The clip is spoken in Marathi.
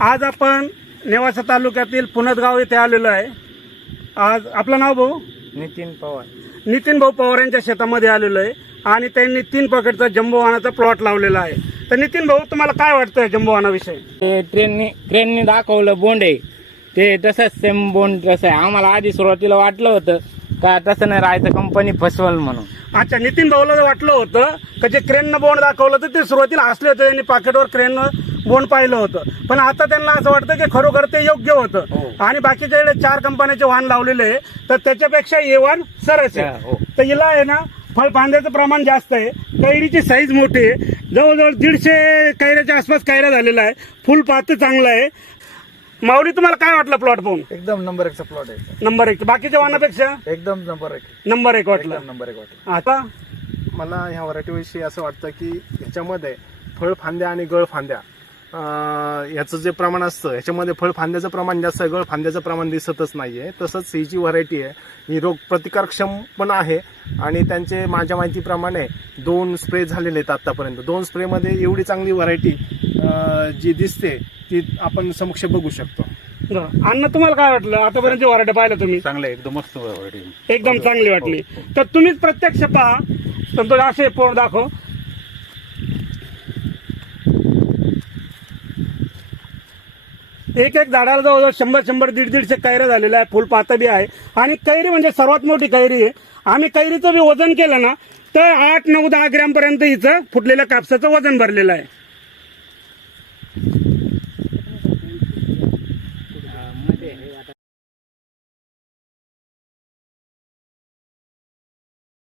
आज आपण नेवासा तालुक्यातील पुनदगाव येथे आलेलो आहे. आज आपलं नाव भाऊ? नितीन पवार. नितीन भाऊ पवार यांच्या शेतामध्ये आलेलो आहे आणि त्यांनी तीन पॉकेटचा जम्बोवानाचा प्लॉट लावलेला आहे. तर नितीन भाऊ तुम्हाला काय वाटतंय जम्बोवानाविषयी ते ट्रेननी ट्रेननी दाखवलं बोंड. आहे ते तसंच सेम बोंड तसं आहे. आम्हाला आधी सुरुवातीला वाटलं होतं का तसं नाही राहायचं कंपनी फसवल म्हणून. अच्छा नितीन भाऊला जर वाटलं होतं का जे क्रेननं बोंड दाखवलं तर ते सुरुवातीला हसले होते त्यांनी पाकिटवर क्रेननं बोंड पाहिलं होतं. पण आता त्यांना असं वाटतं की खरोखर ते योग्य होतं. हो. आणि बाकीच्या इकडे चार कंपन्याचे वाहन लावलेले आहे. तर त्याच्यापेक्षा हे वाहन सरस आहे. हो. तर हिला आहे ना फळफांद्याचं प्रमाण जास्त आहे. कैरीची साईज मोठी आहे. जवळजवळ दीडशे कैऱ्याच्या आसपास कैऱ्या झालेला आहे. फुल पात चांगलं आहे. माऊली तुम्हाला काय वाटलं प्लॉट पाहून? एकदम नंबर एकचा प्लॉट आहे. नंबर एक. बाकीच्या वाहनापेक्षा? एकदम नंबर एक. नंबर एक वाटलं. नंबर एक वाटत आता? मला ह्या व्हरायटीविषयी असं वाटतं की ह्याच्यामध्ये फळफांद्या आणि गळफांद्या अं, याचं जे प्रमाण असतं ह्याच्यामध्ये फळफांद्याचं प्रमाण जास्त आहे गळफांद्याचं प्रमाण दिसतच नाहीये. तसंच ही जी व्हरायटी आहे ही रोग प्रतिकारक्षम पण आहे आणि त्यांचे माझ्या माहितीप्रमाणे दोन स्प्रे झालेले आहेत आतापर्यंत. दोन स्प्रेमध्ये एवढी चांगली व्हरायटी जी दिसते ती आपण समक्ष बघू शकतो. अण्णा तुम्हाला काय वाटलं? आतापर्यंत जे वराठे पाहिलं तुम्ही? चांगलं आहे, एकदम मस्त. एकदम चांगली वाटली. तर तुम्हीच प्रत्यक्ष पहा. तर तो असे पोण दाखव. एक एक झाडाला जवळजवळ शंभर शंभर दीड दीडशे कैऱ्या झालेल्या आहे फुलपातं बी आहे. आणि कैरी म्हणजे सर्वात मोठी कैरी आहे. आम्ही कैरीचं बी वजन केलं ना तर आठ नऊ दहा ग्रॅम पर्यंत हिचं फुटलेल्या कापसाचं वजन भरलेलं आहे.